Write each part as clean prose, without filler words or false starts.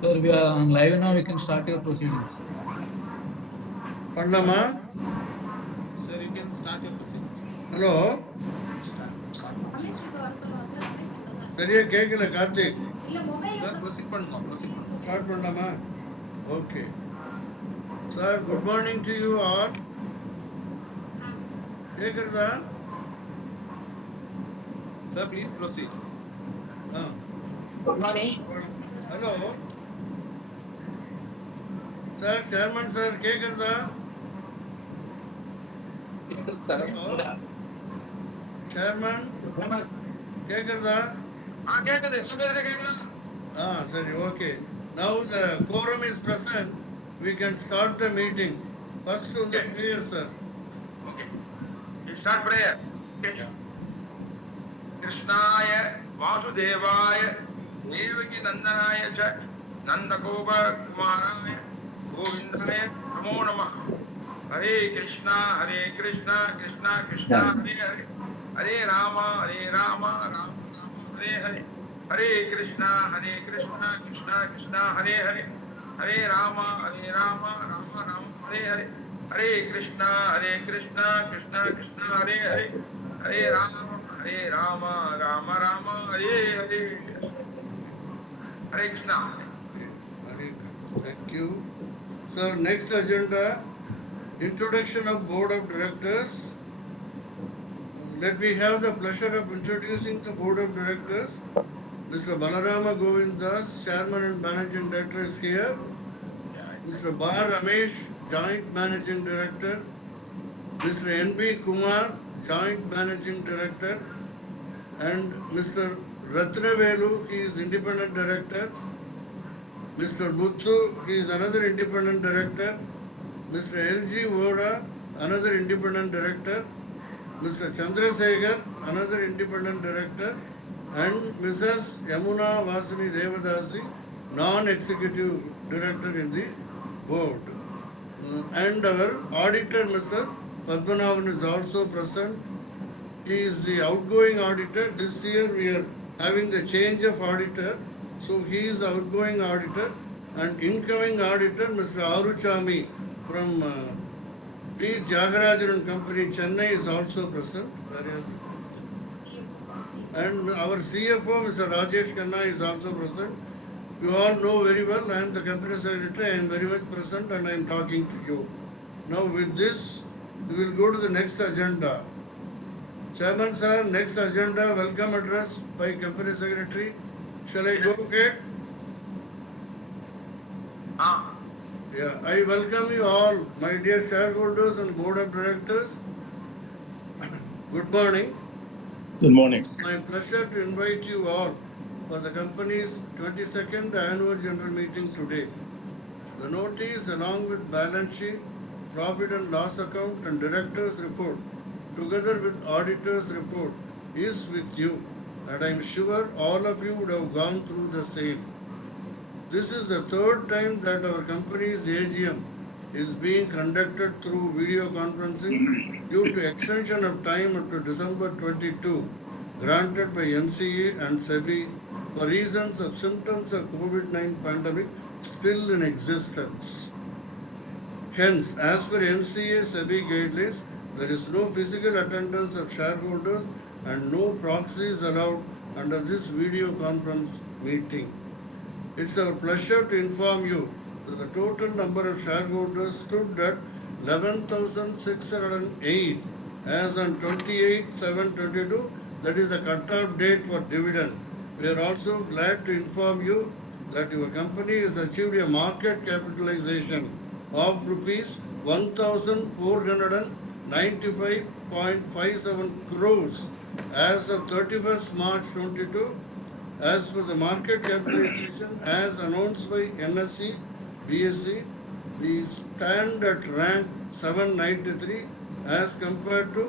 Sir, we are on live now. We can start your proceedings. Pandama, Sir, you can start your proceedings, please. hello. சரியா கேட்கல Karthik. Sir, proceed பண்ணுங்க, proceed பண்ணுங்க. Start பண்ணலாமா? Okay. Sir, good morning to you all. கேட்குறதா? Sir, please proceed. Good morning. Hello. Sir, Chairman sir, கேட்குறதா? Hello. Chairman, கேட்குறதா? கேக்குது கேக்குதா? Sorry, okay. Now the quorum is present. We can start the meeting. First on the prayer, sir. Okay. You start prayer. Okay. Yeah. Krishnaya Vasudevaya Devaki Nandanaya cha Nandagopa Kumaraya Govindaya Namo Namah. Hare Krishna, Krishna Krishna, Hare Hare. Hare Rama, Rama Rama, Hare Hare. Hare Krishna, Krishna Krishna, Hare Hare. Hare Rama, Rama Rama, Hare Hare. Hare Krishna, Krishna Krishna, Hare Hare. Hare Rama, Rama Rama, Hare Hare. Hare Krishna. Thank you. Sir, next agenda, introduction of Board of Directors. Let me have the pleasure of introducing the Board of Directors. Mr. Balarama Govindas, Chairman and Managing Director is here. Mr. Bar Ramesh, Joint Managing Director. Mr. N.B. Kumar, Joint Managing Director. And Mr. Ratnavelu, he is Independent Director. Mr. Muthu, he is another Independent Director. Mr. L.G. Vora, another Independent Director. Mr. Chandrasekhar, another Independent Director. And Mrs. Yamuna Vasini Devadasi, Non-Executive Director in the Board. And our auditor, Mr. Padmanabhan, is also present. He is the outgoing auditor. This year we are having the change of auditor. So he is the outgoing auditor. And incoming auditor, Mr. Aruchami from P. Jagarajan and Company, Chennai, is also present. And our CFO, Mr. Rajesh Khanna, is also present. You all know very well, I am the company secretary. I am very much present and I am talking to you. Now with this, we will go to the next agenda. Chairman sir, next agenda, welcome address by company secretary. Shall I go, okay? Yeah, I welcome you all, my dear shareholders and board of directors. Good morning. Good morning. It's my pleasure to invite you all for the company's 22nd annual general meeting today. The notice along with balance sheet, profit and loss account and director's report together with auditor's report is with you, and I am sure all of you would have gone through the same. This is the third time that our company's AGM is being conducted through video conferencing due to extension of time up to December 22 granted by NCA and SEBI for reasons of symptoms of COVID-19 pandemic still in existence. Hence, as per NCA SEBI guidelines, there is no physical attendance of shareholders and no proxies allowed under this video conference meeting. It's our pleasure to inform you that the total number of shareholders stood at 11,608 as on 28/7/22. That is the cut-off date for dividend. We are also glad to inform you that your company has achieved a market capitalization of rupees 1,495.57 crores as of 31st March 22. As for the market capitalization as announced by NSE, BSE, we stand at rank 793 as compared to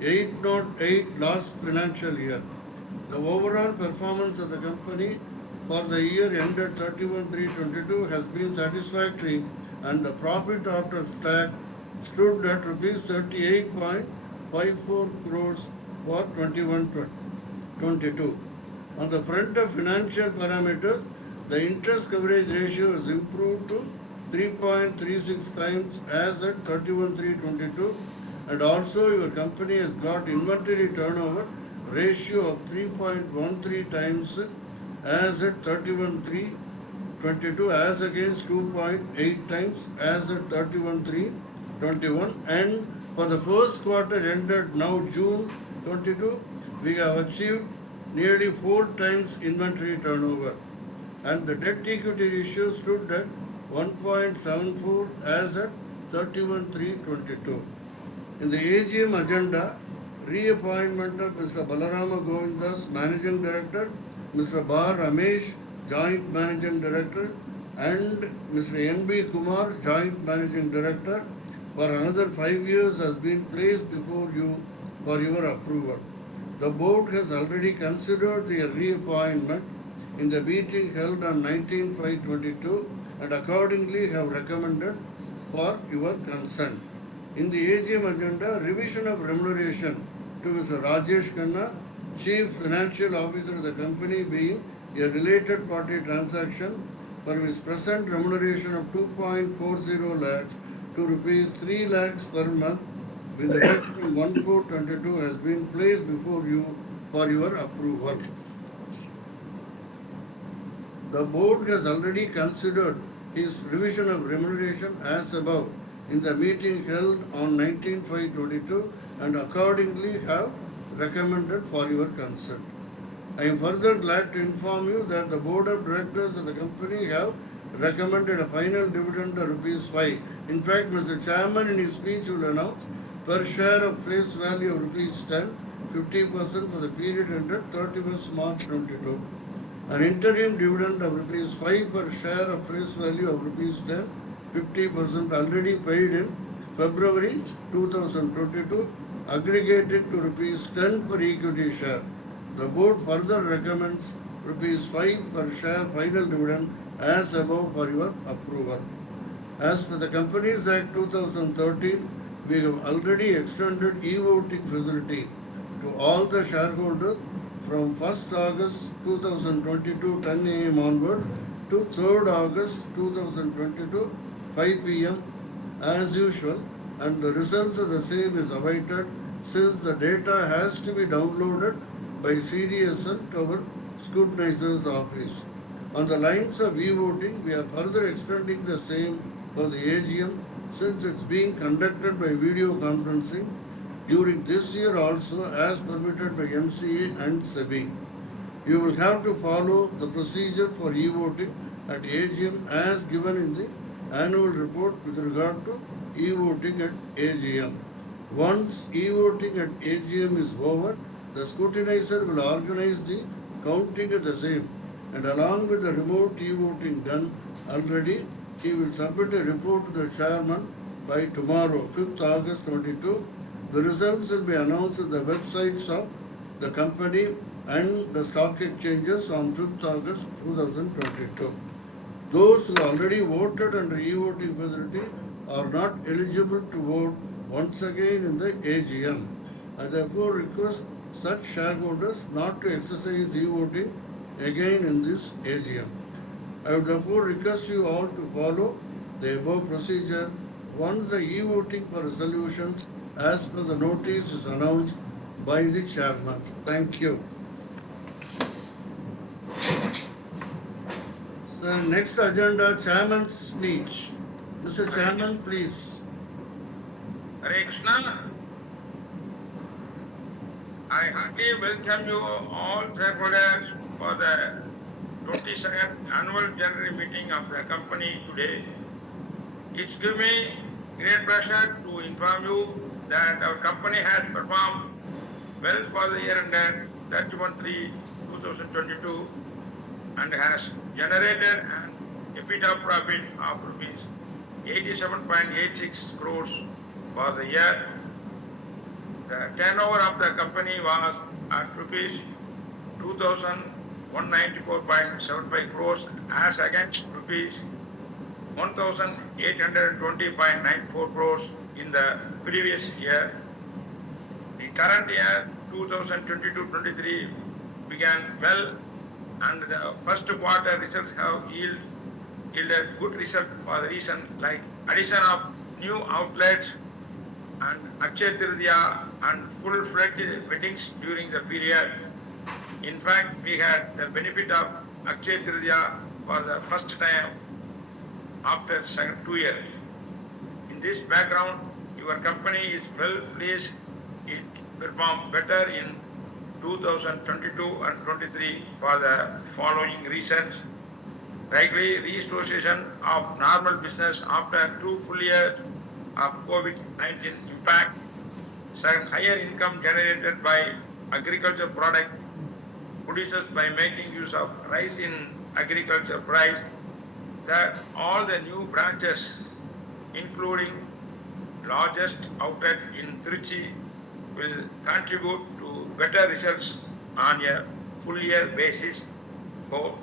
808 last financial year. The overall performance of the company for the year ended 31/3/22 has been satisfactory, and the profit after tax stood at rupees 38.54 crores for 21/22. On the front of financial parameters, The interest coverage ratio is improved to 3.36 times as at 31/3/22, and also your company has got inventory turnover ratio of 3.13 times as at 31/3/22 as against 2.8 times as at 31/3/21, and for the first quarter ended now June 22, we have achieved nearly 4 times inventory turnover, and the debt equity ratio stood at 1.74 as at 31/3/22. In the AGM agenda, reappointment of Mr. Balarama Govindas, Managing Director, Mr. Bar Ramesh, Joint Managing Director, and Mr. N.B. Kumar, Joint Managing Director, for another 5 years has been placed before you for your approval. The board has already considered their reappointment in the meeting held on 19/5/22 and accordingly have recommended for your consent. In the AGM agenda, revision of remuneration to Mr. Rajesh Khanna, Chief Financial Officer of the company, being a related party transaction for his present remuneration of 2.40 lakhs to rupees 3 lakhs per month with effect from 1/4/22 has been placed before you for your approval. The board has already considered his revision of remuneration as above in the meeting held on 19/5/22 and accordingly have recommended for your consent. I am further glad to inform you that the board of directors of the company have recommended a final dividend of rupees 5. In fact, Mr. Chairman in his speech will announce per share of face value of rupees 10, 50% for the period ended 31st March 22. An interim dividend of rupees 5 per share of face value of rupees 10, 50% already paid in February 2022, aggregating to rupees 10 per equity share. The board further recommends rupees 5 per share final dividend as above for your approval. As per the Companies Act 2013, we have already extended e-voting facility to all the shareholders from 1st August 2022 10 a.m. onwards to 3rd August 2022 5 p.m. as usual, and the results of the same is awaited since the data has to be downloaded by CDSL to our scrutinizer's office. On the lines of e-voting, we are further extending the same for the AGM since it's being conducted by video conferencing during this year also as permitted by MCA and SEBI. You will have to follow the procedure for e-voting at AGM as given in the annual report with regard to e-voting at AGM. Once e-voting at AGM is over, the scrutinizer will organize the counting of the same, and along with the remote e-voting done already, he will submit a report to the chairman by tomorrow, 5th August 22. The results will be announced on the websites of the company and the stock exchanges on 5th August 2022. Those who already voted under e-voting facility are not eligible to vote once again in the AGM. I therefore request such shareholders not to exercise e-voting again in this AGM. I would therefore request you all to follow the above procedure once the e-voting for resolutions as per the notice is announced by the chairman. Thank you. The next agenda, chairman's speech. Mr. Chairman, please. Hare Krishna. I heartily welcome you all shareholders for the 22nd annual general meeting of the company today. It's gives me great pleasure to inform you that our company has performed well for the year ended 31/3/2022 and has generated an EBITDA profit of rupees 87.86 crores for the year. The turnover of the company was at rupees 2,194.75 crores as against rupees 1,820.94 crores in the previous year. The current year 2022-23 began well and the first quarter results have yielded good result for the reason like addition of new outlets and Akshaya Tritiya and full-fledged weddings during the period. In fact, we had the benefit of Akshaya Tritiya for the first time after 2 years. In this background, your company is well placed. It performed better in 2022 and 23 for the following reasons. Likely restoration of normal business after 2 full years of COVID-19 impact. Second, higher income generated by agriculture product producers by making use of rise in agriculture price. Third, all the new branches, including largest outlet in Trichy, will contribute to better results on a full year basis. Fourth,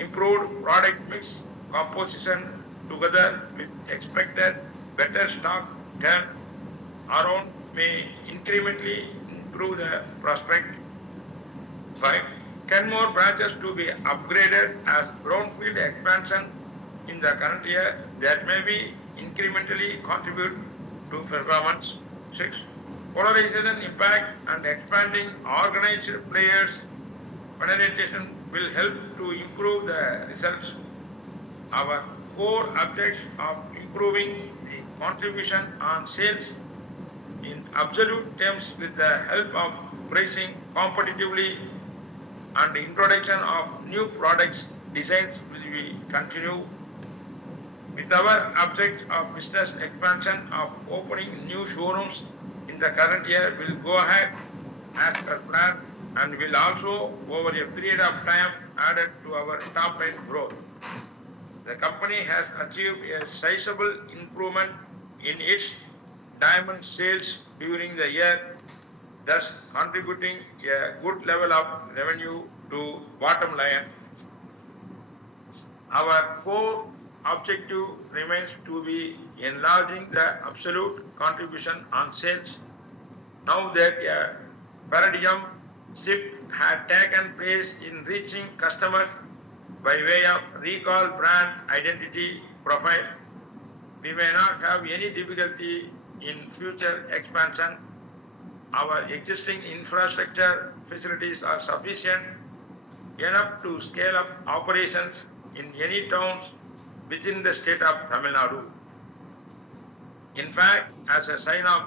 improved product mix composition together with expected better stock turn around may incrementally improve the prospect. 5. 10 more branches to be upgraded as brownfield expansion in the current year that may be incrementally contribute to performance. 6. Polarization impact and expanding organized players penetration will help to improve the results. Our core objective of improving the contribution on sales in absolute terms with the help of pricing competitively and introduction of new products designs will be continue with our object of business expansion of opening new showrooms in the current year will go ahead as per plan and will also over a period of time added to our top line growth. The company has achieved a sizable improvement in its diamond sales during the year, thus contributing a good level of revenue to bottom line. Our core objective remains to be enlarging the absolute contribution on sales. Now that a paradigm shift had taken place in reaching customers by way of recall brand identity profile, we may not have any difficulty in future expansion. Our existing infrastructure facilities are sufficient enough to scale up operations in any towns within the state of Tamil Nadu. In fact, as a sign of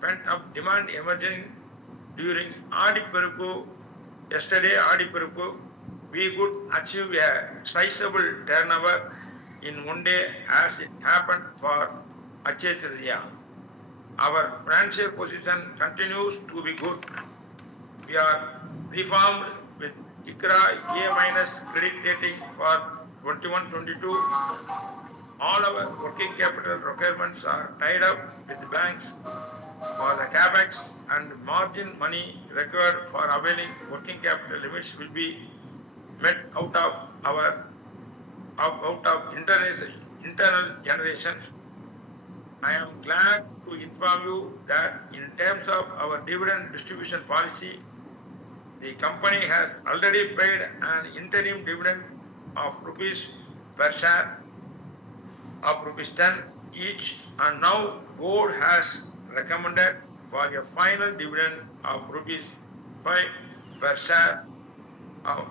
pent-up demand emerging during Adi Perukku, yesterday Adi Perukku, we could achieve a sizable turnover in one day as it happened for Akshaya Tritiya. Our financial position continues to be good. We are reformed with ICRA A- credit rating for 21-22. All our working capital requirements are tied up with the banks for the capex and margin money required for availing working capital limits will be met out of internal generation. I am glad to inform you that in terms of our dividend distribution policy, the company has already paid an interim dividend of rupees per share of rupees 10 each, and now board has recommended for a final dividend of rupees 5 per share of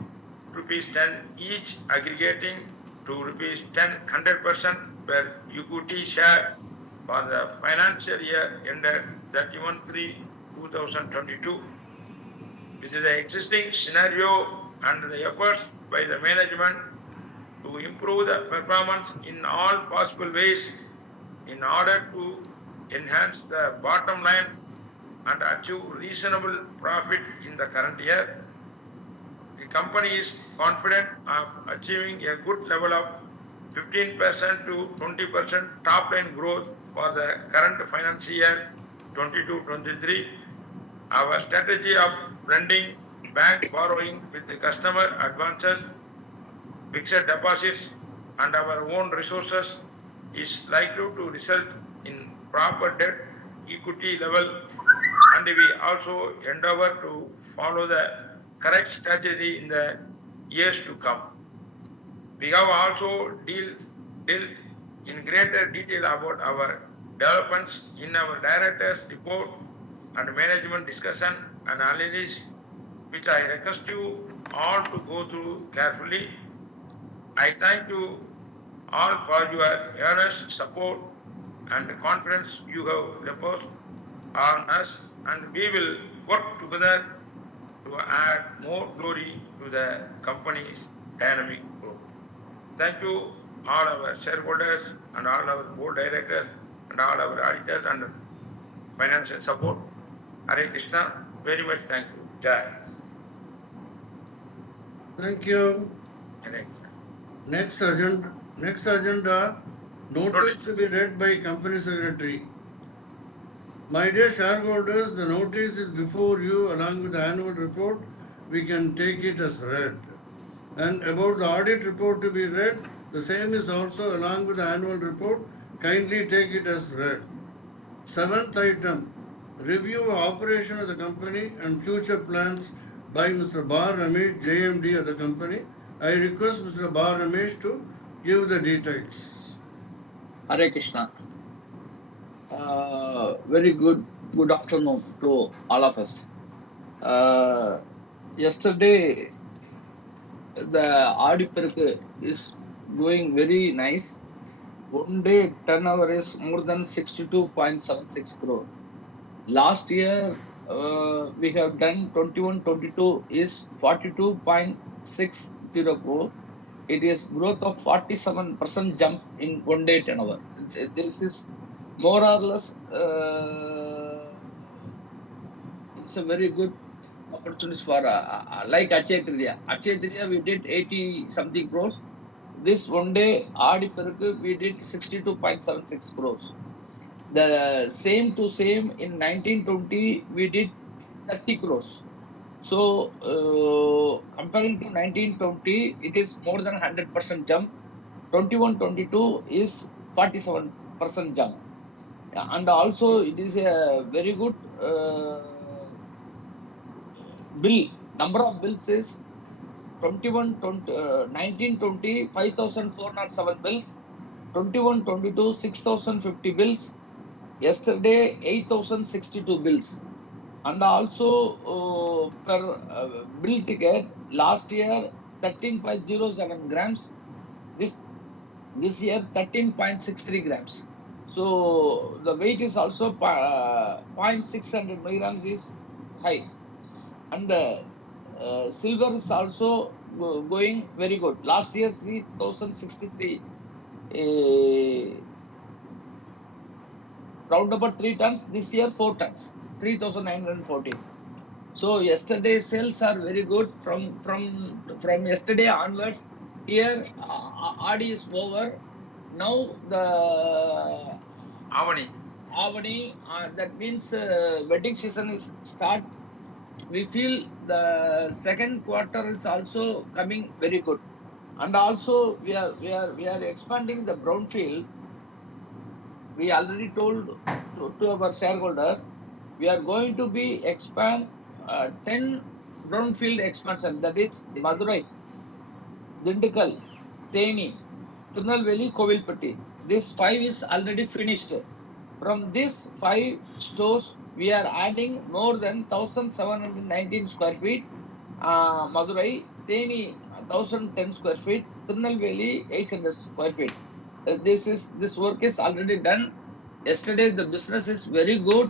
rupees 10 each, aggregating to rupees 10 100% per equity share for the financial year ended 31/3/2022. With the existing scenario and the efforts by the management to improve the performance in all possible ways in order to enhance the bottom line and achieve reasonable profit in the current year, the company is confident of achieving a good level of 15% to 20% top line growth for the current financial year 22-23. Our strategy of blending bank borrowing with the customer advances, fixed deposits, and our own resources is likely to result in proper debt equity level, and we also endeavor to follow the correct strategy in the years to come. We have also dealt in greater detail about our developments in our director's report and management discussion and analysis, which I request you all to go through carefully. I thank you all for your earnest support and confidence you have reposed on us, and we will work together to add more glory to the company's dynamic growth. Thank you, all our shareholders and all our board directors and all our auditors and financial support. Hare Krishna, very much thank you. Jai. Thank you. Hare Next agenda, notice to be read by Company Secretary. My dear shareholders, the notice is before you along with the annual report. We can take it as read. And about the audit report to be read, the same is also along with the annual report. Kindly take it as read. Seventh item, review operation of the company and future plans by Mr. Bar Ramesh, JMD of the company. I request Mr. Bar Ramesh to give the details. Hare Krishna. Very good afternoon to all of us. Yesterday, the audit is going very nice. One day turnover is more than 62.76 crore. Last year, we have done 21-22 is 42.60 crore. It is growth of 47% jump in one day turnover. This is more or less, it's a very good opportunity for like Achay Tritiya. Achay Tritiya we did 80 something crores. This one day Aadi Perukku we did 62.76 crores. The same to same in 1920 we did 30 crores. So comparing to 1920, it is more than 100% jump. 21-22 is 47% jump. And also it is a very good bill. Number of bills is 1920 5,407 bills, 21-22 6,050 bills, yesterday 8,062 bills. And also per bill ticket last year 13.07 grams, this year 13.63 grams. So the weight is also 0.600 milligrams is high. And silver is also going very good. Last year 3,063 round about 3 tons, this year 4 tons, 3,914. So yesterday sales are very good. From yesterday onwards, here RD is over. Now the Avani, that means wedding season is start. We feel the second quarter is also coming very good, and also we are expanding the brownfield. We already told to our shareholders, we are going to be expand 10 brownfield expansion, that is Madurai, Dindigul, Theni, Tirunelveli, Kovilpatti. This 5 is already finished. From these 5 stores, we are adding more than 1,719 square feet. Madurai, Theni, 1,010 square feet. Tirunelveli, 800 square feet. This work is already done. Yesterday, the business is very good.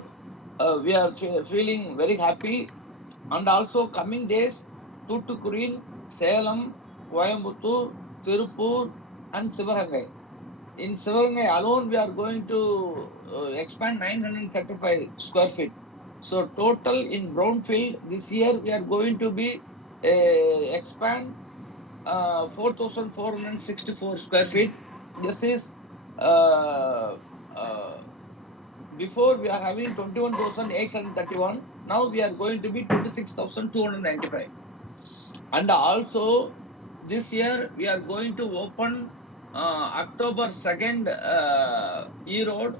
We are feeling very happy. And also coming days, Tuticorin, Salem, Coimbatore, Tirupur, and Sivagangai. In Sivagangai alone, we are going to expand 935 square feet. So total in brownfield this year, we are going to be expand 4,464 square feet. This is uh, uh, before we are having 21,831. Now we are going to be 26,295. And also this year we are going to open October 2nd E-Road,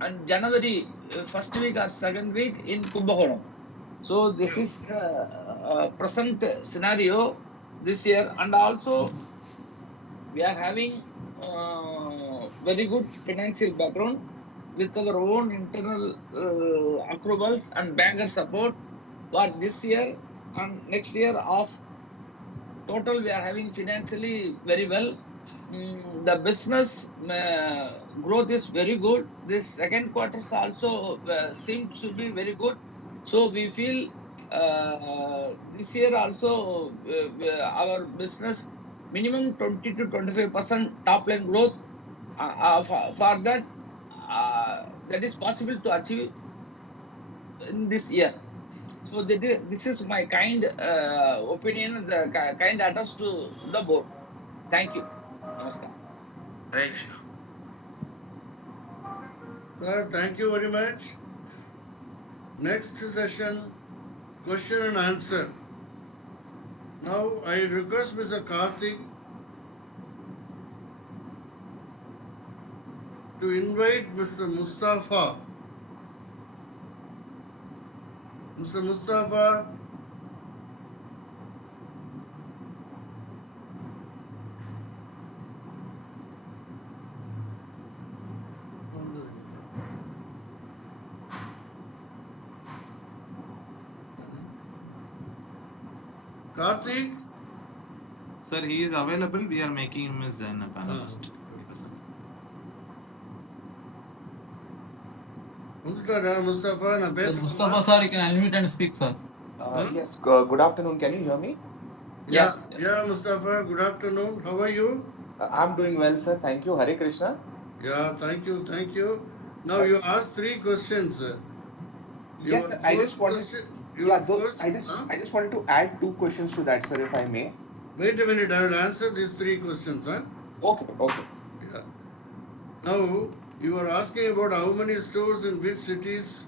and January first week or second week in Kumbakonam. So this is the present scenario. this year, and also we are having very good financial background with our own internal approvals and banker support for this year and next year. Of total, we are having financially very well. The business growth is very good. This second quarters also seems to be very good. So we feel this year also our business minimum 20 to 25% top line growth. For that, that is possible to achieve in this year. So this is my kind opinion, the kind address to the board. Thank you. Namaskar. Right. Sir, thank you very much. Next session, question and answer. Now I request Mr. Karthik to invite Mr. Mustafa. Mr. Mustafa, Karthik. Sir, he is available. We are making him as an panelist. Mustafa, na The Mustafa sir, you can unmute and speak, sir. Yes, good afternoon. Can you hear me? Yeah, Yeah. yeah, Mustafa, good afternoon. How are you? I'm doing well, sir. Thank you. Hare Krishna. Yeah, thank you, thank you. Now you asked three questions. Yes, sir. I just wanted. Your Though, first, huh? I just wanted to add two questions to that, sir, if I may. Wait a minute, I will answer these three questions. Huh? Okay, okay. Yeah. Now you are asking about how many stores in which cities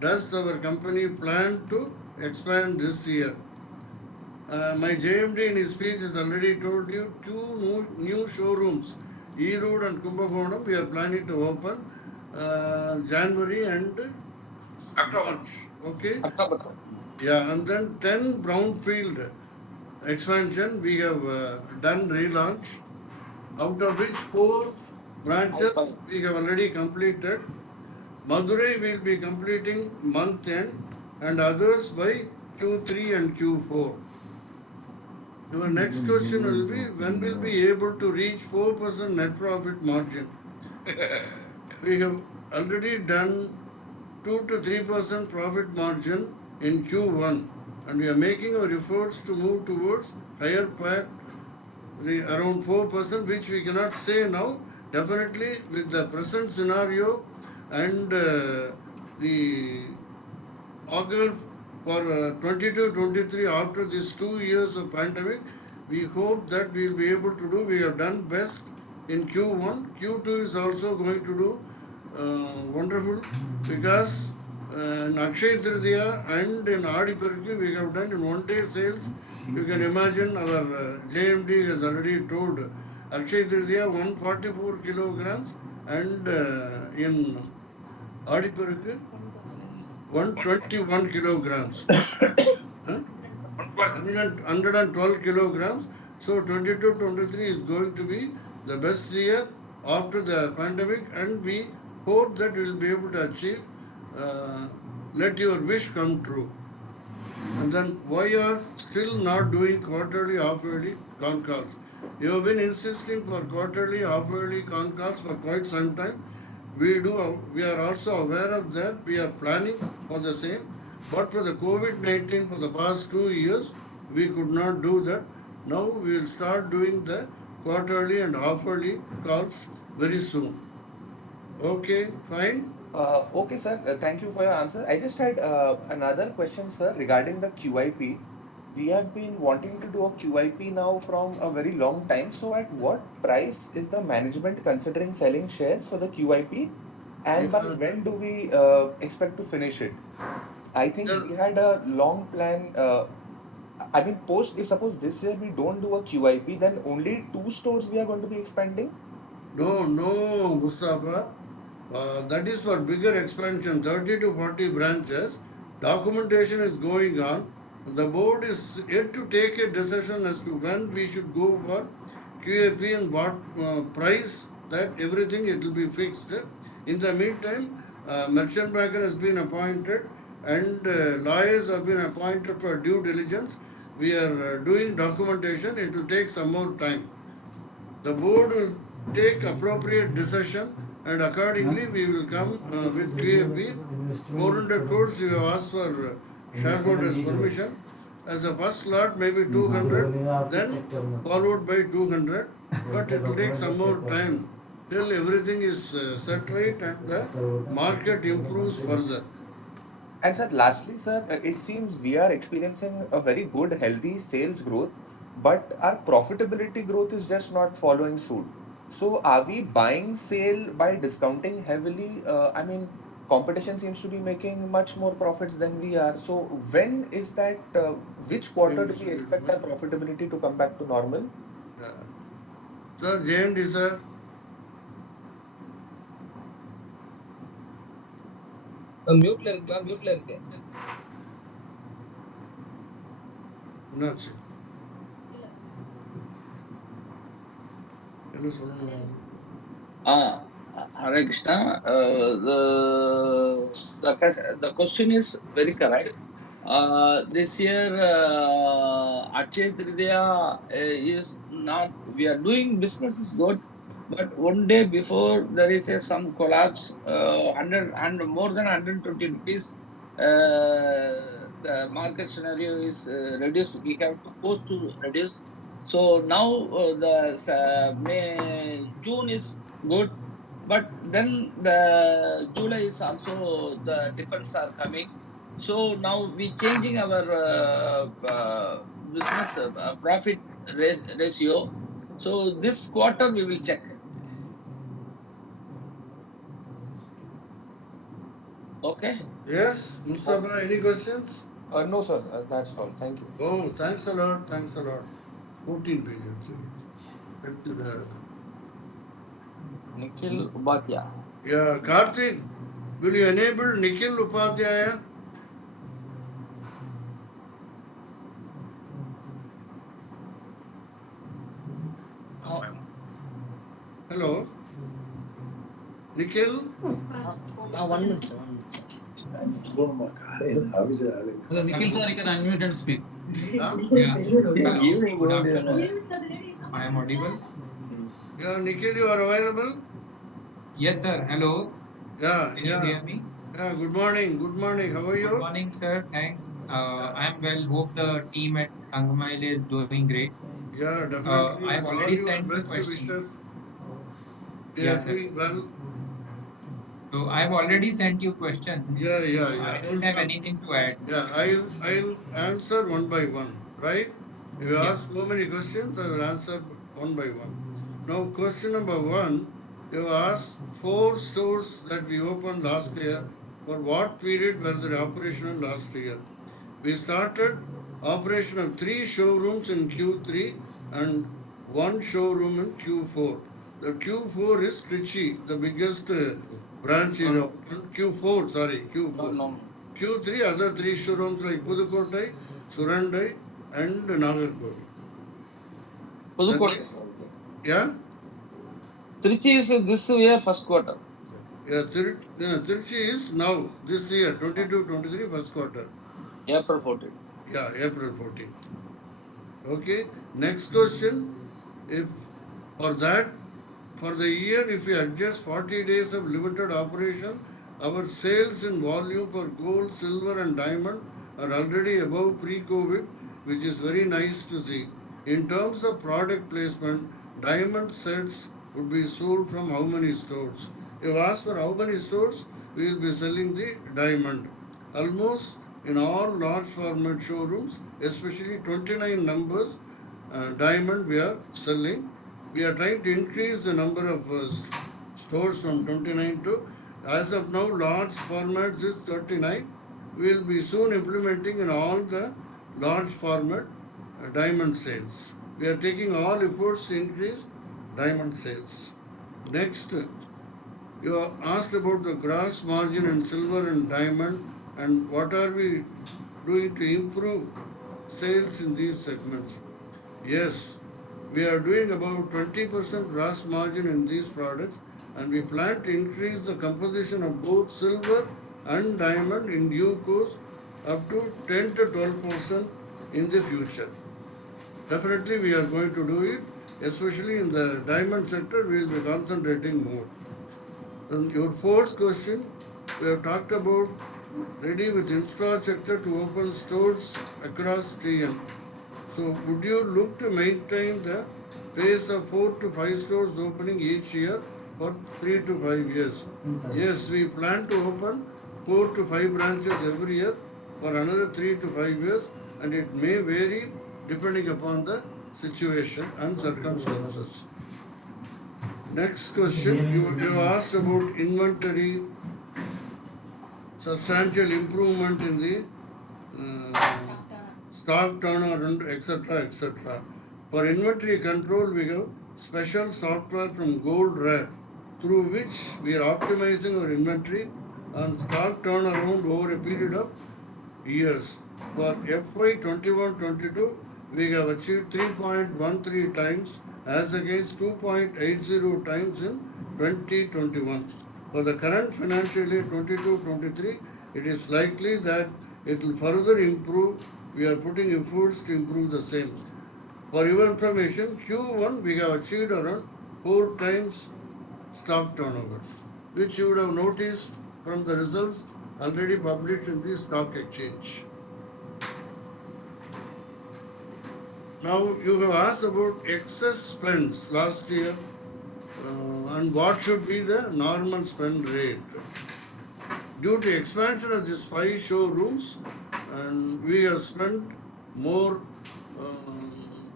does our company plan to expand this year. My JMD in his speech has already told you two new showrooms, Erode and Kumbakonam, we are planning to open January and October. March. Okay? October. Yeah, and then 10 brownfield expansion we have done relaunch, out of which 4 branches we have already completed. Madurai will be completing month end and others by Q3 and Q4. Your next question will be, when will be able to reach 4% net profit margin? We have already done 2 to 3% profit margin in Q1, and we are making our efforts to move towards higher PAT, around 4%, which we cannot say now. Definitely, with the present scenario and the augur for 22-23, after these 2 years of pandemic, we hope that we will be able to do. We have done best in Q1. Q2 is also going to do wonderful, because in Akshay Tritiya and in Adi Perki we have done in 1 day sales. You can imagine our JMD has already told Akshay Tritiya 144 kilograms, and in Adi Perki 121 kilograms. Huh? 112 kilograms. So 22-23 is going to be the best year after the pandemic, and we hope that we will be able to achieve. Let your wish come true. And then why you are still not doing quarterly, half-yearly con calls? You have been insisting for quarterly, half-yearly con calls for quite some time. We are also aware of that. We are planning for the same. But for the COVID-19 for the past 2 years, we could not do that. Now we will start doing the quarterly and half-yearly calls very soon. Okay, fine. Okay, sir. Thank you for your answer. I just had another question, sir, regarding the QIP. We have been wanting to do a QIP now from a very long time. So, at what price is the management considering selling shares for the QIP? And by when do we expect to finish it? I think we had a long plan. I mean, if suppose this year we don't do a QIP, then only 2 stores we are going to be expanding? No, Mustafa. That is for bigger expansion, 30 to 40 branches. Documentation is going on. The board is yet to take a decision as to when we should go for QAP and what price, that everything it will be fixed. In the meantime, merchant banker has been appointed and lawyers have been appointed for due diligence. We are doing documentation. It will take some more time. The board will take appropriate decision and accordingly we will come with QAP. 400 crores you have asked for shareholders permission. As a first lot maybe 200, then followed by 200, but it will take some more time till everything is set right and the market improves further. And sir, lastly, sir, it seems we are experiencing a very good, healthy sales growth, but our profitability growth is just not following suit. So, are we buying sale by discounting heavily? I mean, competition seems to be making much more profits than we are. So, when is that? Which quarter do we expect our profitability to come back to normal? Sir, JMD sir. மியூட்ல இருக்கலாம், மியூட்ல இருக்கு. என்னாச்சு? என்ன சொல்லணும்? Hare Krishna. The question is very correct. This year, Akshaya Tritiya is not. We are doing business is good, but one day before there is some collapse. 100 and more than 120 rupees. The market scenario is reduced. We have to force to reduce. So now June is good, but then the July is also the difference are coming. So now we changing our business profit ratio. So this quarter we will check. Okay. Yes, Mustafa, any questions? No, sir. That's all. Thank you. Oh, thanks a lot, thanks a lot. 14 pages. Get to the- Nikhil Upadhyaya. Yeah, Karthik, will you enable Nikhil Upadhyaya? Hello? Nikhil? 1 minute. So Nikhil sir, you can unmute and speak. Huh? Yeah. Good afternoon. I am audible. Yeah, Nikhil, you are available? Yes, sir. Hello. Yeah, Can you yeah. hear me? Yeah, good morning, good morning. How are you? Good morning, sir. Thanks. Yeah. I am well. Hope the team at Thangamayil is doing great. Yeah, definitely. I have With all already your sent you best questions. wishes, we Yeah, are sir. doing well. So I have already sent you questions. Yeah, yeah, So yeah. I don't have anything to add. Yeah, I'll answer one by one, right? You Yeah. ask so many questions, I will answer one by one. Now, question number one, you asked 4 stores that we opened last year. For what period were they operational last year? We started operation of 3 showrooms in Q3 and 1 showroom in Q4. The Q4 is Trichy, the biggest branch here. Q4, sorry, Q4. No. Q3, other 3 showrooms like Pudukottai, Surandai, and Nagarkot. Pudukottai. Yeah? Trichy is this year first quarter. Yeah, Trichy is now, this year, 22-23, first quarter. April 14. Yeah, April 14th. Okay, next question. If for that, for the year, if we adjust 40 days of limited operation, our sales in volume for gold, silver, and diamond are already above pre-COVID, which is very nice to see. In terms of product placement, diamond sets would be sold from how many stores? If asked for how many stores, we will be selling the diamond. Almost in all large format showrooms, especially 29 numbers, diamond we are selling. We are trying to increase the number of stores from 29 to, as of now, large formats is 39. We will be soon implementing in all the large format diamond sales. We are taking all efforts to increase diamond sales. Next, you are asked about the gross margin in silver and diamond and what are we doing to improve sales in these segments. Yes, we are doing about 20% gross margin in these products, and we plan to increase the composition of both silver and diamond in due course up to 10 to 12% in the future. Definitely we are going to do it, especially in the diamond sector, we will be concentrating more. And your fourth question, we have talked about ready with infrastructure to open stores across TN. So would you look to maintain the pace of 4 to 5 stores opening each year for 3 to 5 years? Yes, we plan to open 4 to 5 branches every year for another 3 to 5 years, and it may vary depending upon the situation and circumstances. Next question, you asked about inventory, substantial improvement in the stock turnover, etc., etc. For inventory control, we have special software from Gold Rat through which we are optimizing our inventory and stock turnaround over a period of years. For FY 21-22, we have achieved 3.13 times as against 2.80 times in 2021. For the current financial year 22-23, it is likely that it will further improve. We are putting efforts to improve the same. For your information, Q1 we have achieved around 4 times stock turnover, which you would have noticed from the results already published in the stock exchange. Now you have asked about excess spends last year and what should be the normal spend rate. Due to expansion of these 5 showrooms, and we have spent more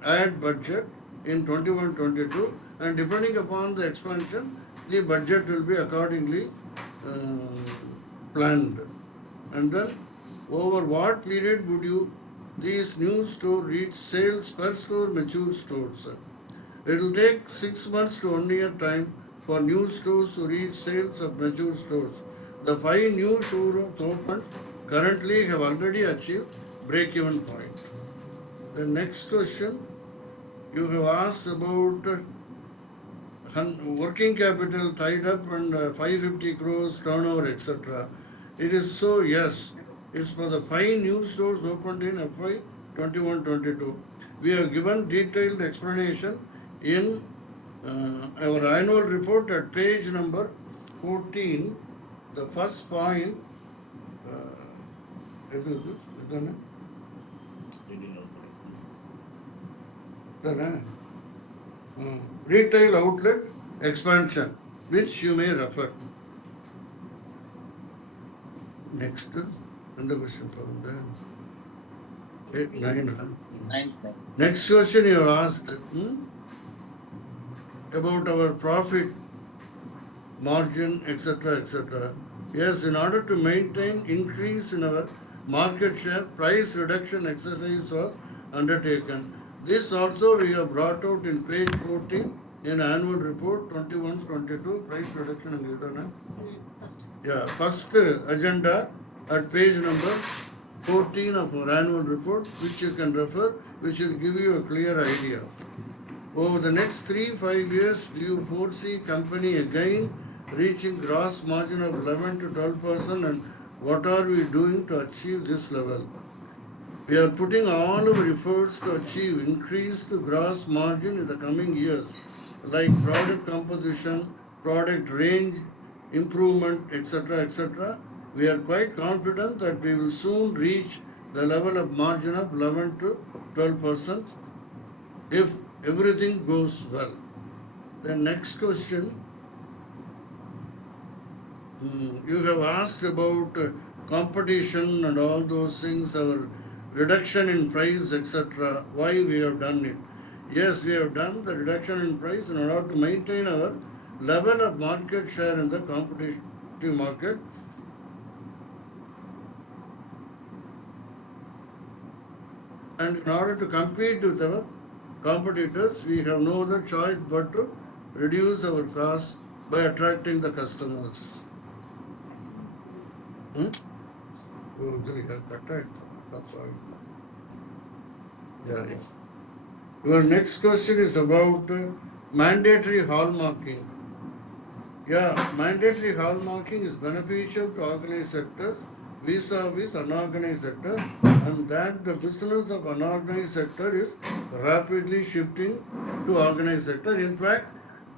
ad budget in 21-22, and depending upon the expansion, the budget will be accordingly planned. And then over what period would you these new store reach sales per store mature stores? It will take 6 months to 1 year time for new stores to reach sales of mature stores. The 5 new showrooms opened currently have already achieved break-even point. The next question, you have asked about working capital tied up and 550 crores turnover, etc. It is so, yes. It's for the 5 new stores opened in FY 21-22. We have given detailed explanation in our annual report at page number 14. The first point, retail outlet expansion, which you may refer. Next, another question from there. 9. Next question you have asked about our profit margin, etc., etc. Yes, in order to maintain increase in our market share, price reduction exercise was undertaken. This also we have brought out in page 14 in annual report 21-22, price reduction and other. Yeah, first agenda at page number 14 of our annual report, which you can refer, which will give you a clear idea. Over the next 3-5 years, do you foresee company again reaching gross margin of 11 to 12%, and what are we doing to achieve this level? We are putting all our efforts to achieve increased gross margin in the coming years, like product composition, product range, improvement, etc., etc. We are quite confident that we will soon reach the level of margin of 11 to 12% if everything goes well. The next question, you have asked about competition and all those things, our reduction in price, etc. Why we have done it? Yes, we have done the reduction in price in order to maintain our level of market share in the competitive market. And in order to compete with our competitors, we have no other choice but to reduce our costs by attracting the customers. Yeah, yeah. Your next question is about mandatory hallmarking. Yeah, mandatory hallmarking is beneficial to organized sectors vis-a-vis unorganized sector, and that the business of unorganized sector is rapidly shifting to organized sector. In fact,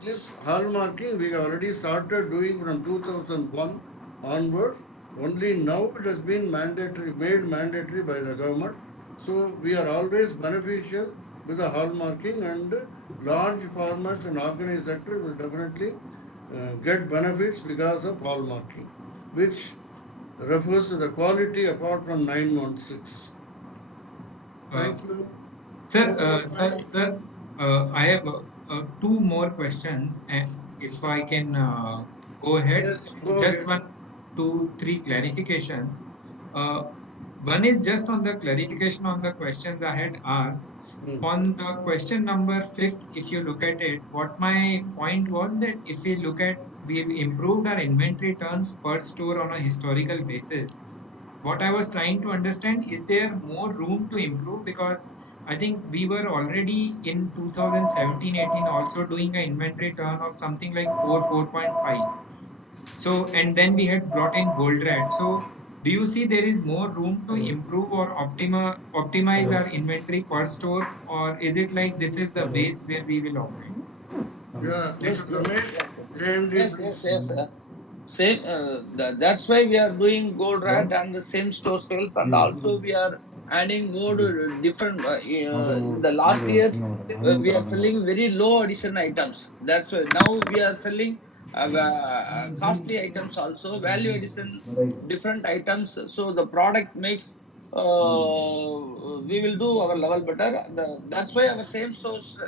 this hallmarking we already started doing from 2001 onwards. Only now it has been mandatory, made mandatory by the government. So we are always beneficial with the hallmarking, and large farmers and organized sector will definitely get benefits because of hallmarking, which refers to the quality apart from 916. Uh, Thank you. Sir, Open the mic. I have two more questions, and if I can go ahead, Yes, go just ahead. one, two, three clarifications. Uh, One is just on the clarification on the questions I had asked. Hmm. On the question number fifth, if you look at it, what my point was that if we look at, we've improved our inventory turns per store on a historical basis. What I was trying to understand, is there more room to improve? Because I think we were already in 2017-18 also doing an inventory turn of something like 4.5. So, and then we had brought in gold rat. So, do you see there is more room to improve or optimize our inventory per store, or is it like this is the base where we will operate? Yeah, Mr. Yes, yes, Ramesh, yes, JMD, yes, yes, please. yes. Same. That's why we are doing gold rat and the same store sales, and also we are adding more different. In the last years, we are selling very low addition items. That's why now we are selling costly items also, value addition, different items. So the product makes. We will do our level better. That's why our same stores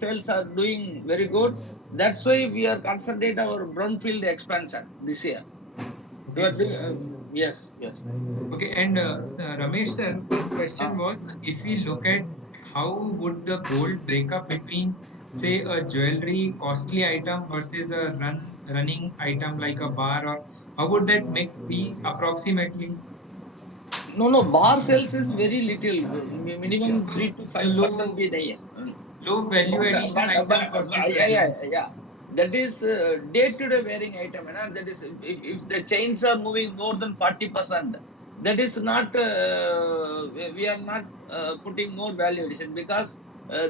sales are doing very good. That's why we are concentrate our brownfield expansion this year. We Okay. are doing, yes, yes. Okay, and Ramesh sir, the question Uh, was, if we look at how would the gold break up between, say, a jewelry costly item versus a running item like a bar, or how would that mix be approximately? no, no, bar sales is very little, minimum So 3 to 5% भी नहीं है. low value addition item versus a Yeah, yeah, jewelry. yeah. That is day-to-day wearing item. That is if the chains are moving more than 40%, that is not. We are not putting more value addition because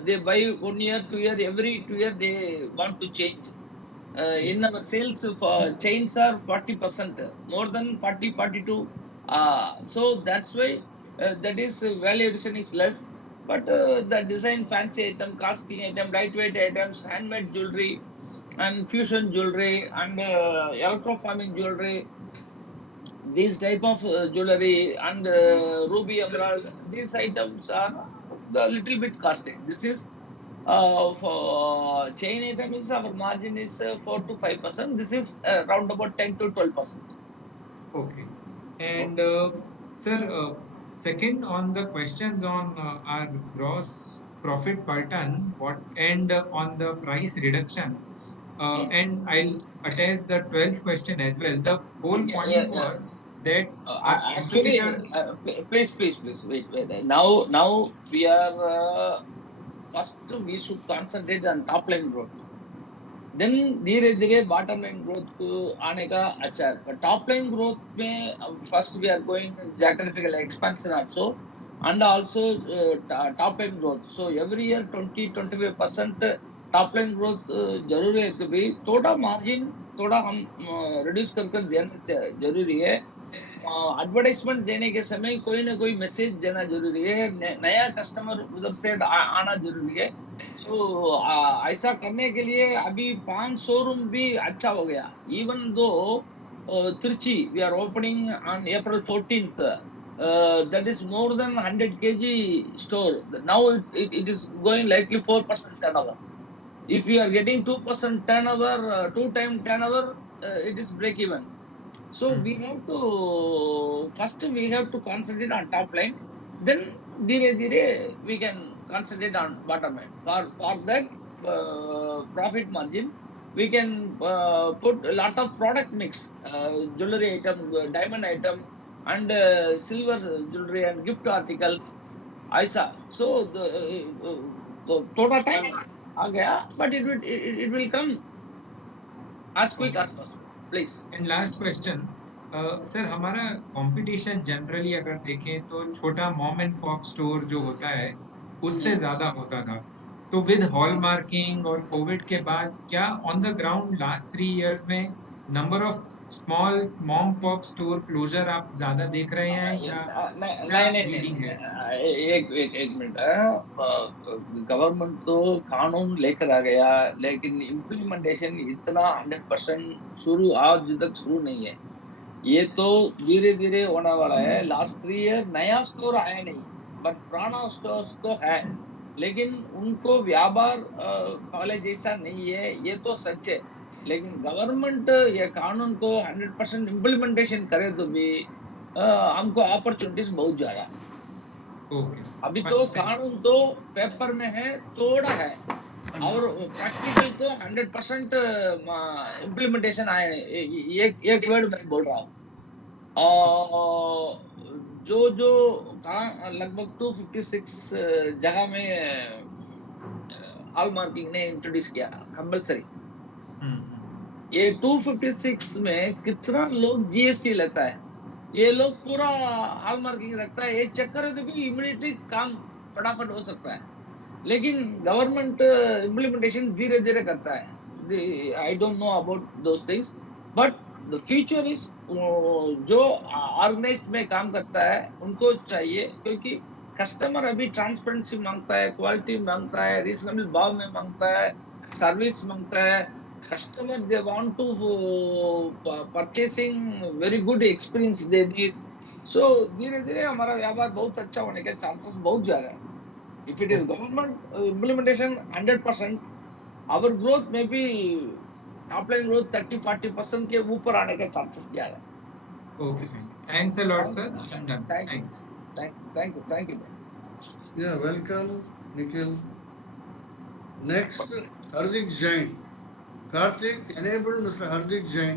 they buy 1 year, 2 year, every 2 year they want to change. In our sales for chains are 40%, more than 40, 42. So that's why that is value addition is less. But the design fancy item, costly item, lightweight items, handmade jewelry, and fusion jewelry, and electro farming jewelry, these type of jewelry, and ruby emerald, these items are the little bit costly. This is for chain item is our margin is 4 to 5%. This is around about 10 to 12%. Okay. And Okay. sir, second on the questions on our gross profit per ton, what and on the price reduction, Mm. and I'll attach the 12th question as well. The whole Yeah, point yeah, yeah. was that our Actually, competitors. please, wait. Now we are first we should concentrate on top line growth. Then धीरे धीरे bottom line growth को आने का अच्छा है. पर top line growth में first we are going geographical expansion also, and also top line growth. So every year 20-25% top line growth जरूरी है. तो भी थोड़ा मार्जिन थोड़ा हम रिड्यूस कर कर देना जरूरी है. एडवर्टाइजमेंट देने के समय कोई ना कोई मैसेज देना जरूरी है. नया कस्टमर उधर से आना जरूरी है. सो ऐसा करने के लिए अभी 5 शोरूम भी अच्छा हो गया. Even though Tiruchi we are opening on April 14th. That is more than 100 kg store. Now it is going likely 4% turnover. If we are getting 2% turnover, 2 time turnover, it is break even. So we Hmm. have to first we have to concentrate on top line. Then dire we can concentrate on bottom line. For that profit margin, we can put a lot of product mix, jewelry item, diamond item, and silver jewelry and gift articles. ऐसा. So थोड़ा time आ गया, but it will come as quick as possible, please. And last question sir, हमारा competition generally अगर देखें तो छोटा mom and pop store जो होता है उससे ज्यादा होता था. तो विद हॉलमार्किंग और कोविड के बाद क्या on the ground last 3 years में number of small mom pop store closure आप ज्यादा देख रहे हैं या क्या नहीं, रीडिंग है? एक मिनट. गवर्नमेंट तो कानून लेकर आ गया, लेकिन इम्प्लीमेंटेशन इतना 100% शुरू आज तक शुरू नहीं है. ये तो धीरे धीरे होने वाला है. लास्ट 3 ईयर नया स्टोर आया नहीं, बट पुराना स्टोर्स तो है, लेकिन उनको व्यापार पहले जैसा नहीं है, ये तो सच है. लेकिन गवर्नमेंट ये कानून को 100% इम्प्लीमेंटेशन करे तो भी हमको अपॉर्चुनिटीज बहुत ज्यादा. ओके, अभी तो कानून तो पेपर में है, थोड़ा है, और प्रैक्टिकल तो 100% इम्प्लीमेंटेशन आए. एक वर्ड मैं बोल रहा हूँ. जो जो कहा लगभग 256 जगह में हॉल मार्किंग ने इंट्रोड्यूस किया कंपल्सरी. ये 256 में कितना लोग जीएसटी लेता है, ये लोग पूरा हॉल मार्किंग रखता है. ये चेक करे तो भी इमीडिएटली काम फटाफट हो सकता है. लेकिन गवर्नमेंट इम्प्लीमेंटेशन धीरे धीरे करता है. I don't know about those things, but the future is जो ऑर्गेनाइज्ड में काम करता है उनको चाहिए, क्योंकि कस्टमर अभी ट्रांसपेरेंसी मांगता है, क्वालिटी मांगता है, रीजनेबल भाव में मांगता है, सर्विस मांगता है. Customer they want to purchasing very good experience they need. So धीरे धीरे हमारा व्यापार बहुत अच्छा होने के चांसेस बहुत ज्यादा है. If it is government implementation 100%, our growth may be top line growth 30-40% के ऊपर आने के chances ज्यादा है. Okay, thanks a lot sir. I am done. Thank you. Thanks. Thank you. Yeah, welcome, Nikhil. Next, Hardik Jain. Karthik, enable Mr. Hardik Jain.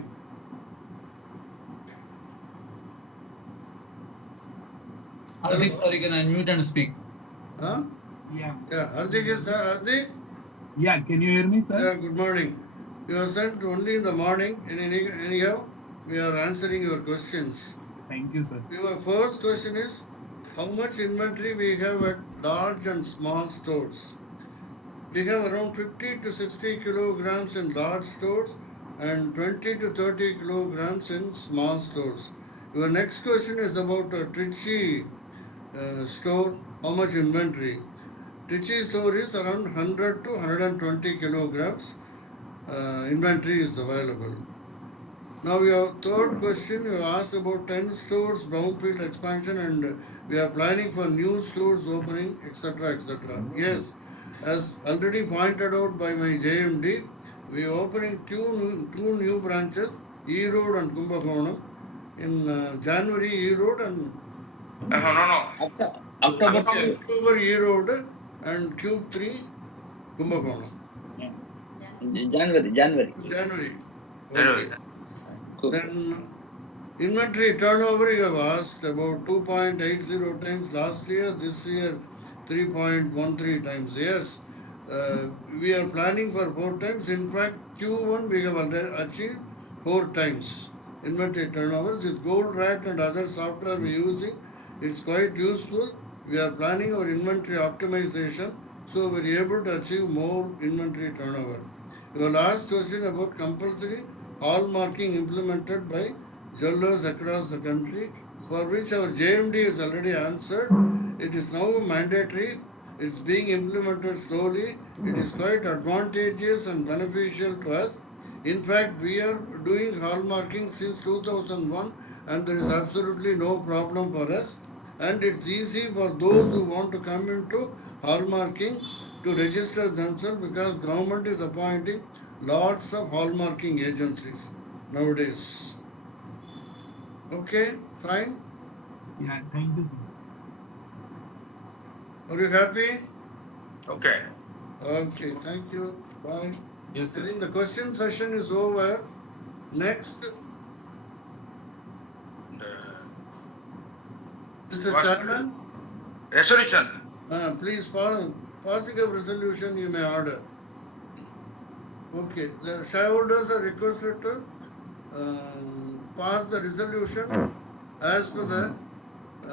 Hardik, sir, you can unmute and speak. Huh? Yeah. Yeah, Hardik is there. Hardik? Yeah, can you hear me, sir? Yeah, good morning. You are sent only in the morning, and anyhow, we are answering your questions. Thank you, sir. Your first question is, how much inventory we have at large and small stores? We have around 50 to 60 kilograms in large stores and 20 to 30 kilograms in small stores. Your next question is about a Trichy store, how much inventory? Trichy store is around 100 to 120 kilograms inventory is available. Now your third question, you asked about 10 stores, brownfield expansion, and we are planning for new stores opening, etc., etc. Yes, as already pointed out by my JMD, we are opening two new branches, E Road and Kumbakonam, in January E Road and No. October E Road and Cube 3 Kumbakonam. January. January. Okay. Cool. Then inventory turnover you have asked about 2.80 times last year, this year 3.13 times. Yes, we are planning for 4 times. In fact, Q1 we have already achieved 4 times inventory turnover. This gold rat and other software we are using, it's quite useful. We are planning our inventory optimization, so we are able to achieve more inventory turnover. Your last question about compulsory hallmarking implemented by jewelers across the country, for which our JMD has already answered. It is now mandatory. It's being implemented slowly. It is quite advantageous and beneficial to us. In fact, we are doing hallmarking since 2001 and there is absolutely no problem for us. And it's easy for those who want to come into hallmarking to register themselves because government is appointing lots of hallmarking agencies nowadays. Okay, fine. Yeah, thank you, sir. Are you happy? Okay. Okay, thank you. Bye. Yes, I sir. think the question session is over. Next, The Mr. What? Chairman. resolution. Please passing a resolution you may order. Okay, the shareholders are requested to pass the resolution as per the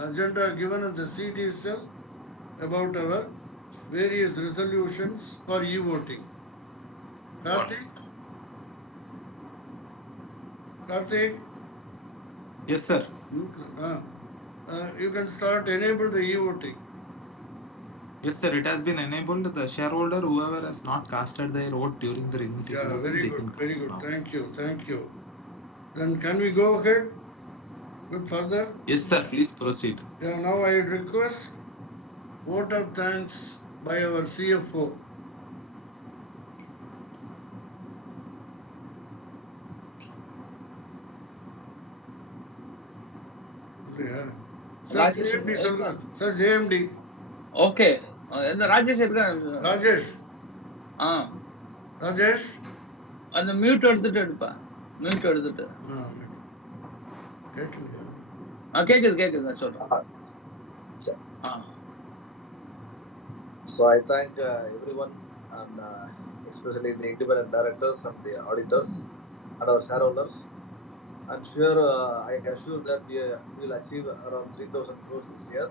agenda given at the seat itself about our various resolutions for e-voting. Karthik? Karthik? Yes, sir. You can start enable the e-voting. Yes, sir. It has been enabled. The shareholder, whoever has not casted their vote during the immediate Yeah, voting, very they good, can very cast good. now. Thank you, thank you. Then can we go ahead with further? Yes, sir. Please proceed. Yeah, now I request vote of thanks by our CFO. Yeah. Sir, Rajesh JMD, இருக்கா? sir, JMD. Okay. இந்த ராஜேஷ் இருக்கா? Rajesh, Rajesh. அந்த mute எடுத்துட்டு எடுப்பா. Mute எடுத்துட்டு. கேக்குது சொல்றேன். So I thank everyone and especially the independent directors and the auditors and our shareholders. I'm sure I assure that we will achieve around 3,000 crores this year.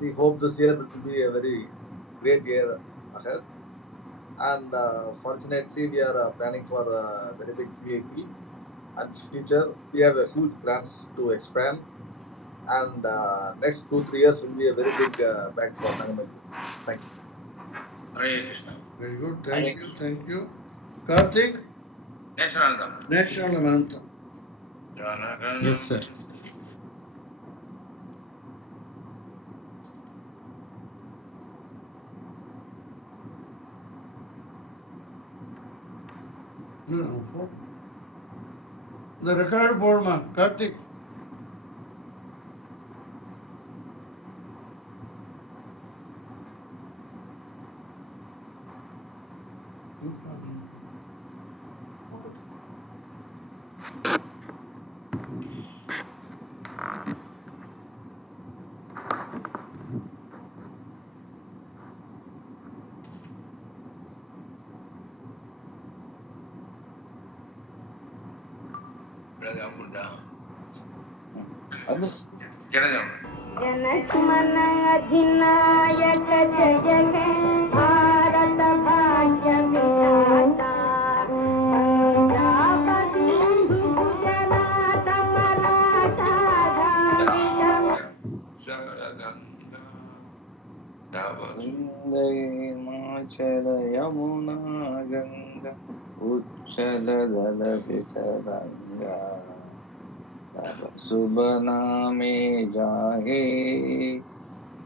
We hope this year will be a very great year ahead. And fortunately, we are planning for a very big QAP. And future, we have a huge plans to expand. And next 2-3 years will be a very big bank for Thangamayil. Thank you. Hare Krishna. Very good, thank you. Karthik? National anthem. National anthem. Yes, sir. No. The record board, ma, Karthik. जनकमन अधिनायक जय हे भारत भाग्य विधाता पंजाब सिंधु गुजरात मराठा हिमाचल यमुना गंगा उच्चल दलसि सरंगा तब शुभ नामे जागे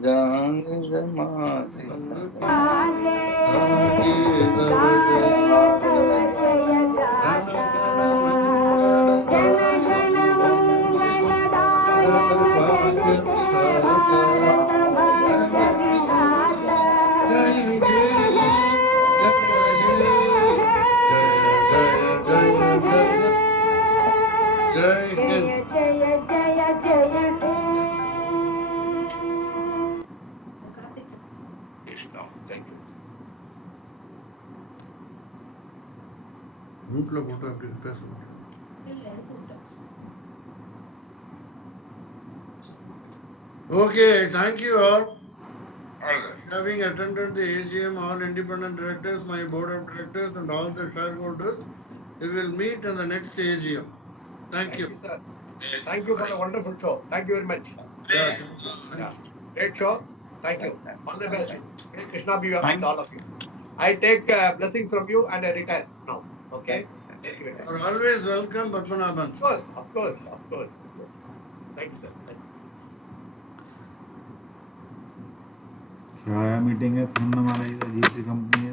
जान जमाने Jai Hind. Krishna. Thank you. Group photo அப்படி பேசணும். Okay, thank you all. Having attended the AGM, all independent directors, my board of directors, and all the shareholders, we will meet in the next AGM. Thank you. Sir. Thank you for the wonderful show. Thank you very much. Yeah, thank you. Great show. Thank you. All the best. May Krishna be with Thank- all of you. I take blessing from you and I retire now. Okay? Thank you very much. You're always welcome, Padmanabhan. Of course, of course, of course. Thank you, sir. Thank you. क्या meeting है थंगनमाला GC company है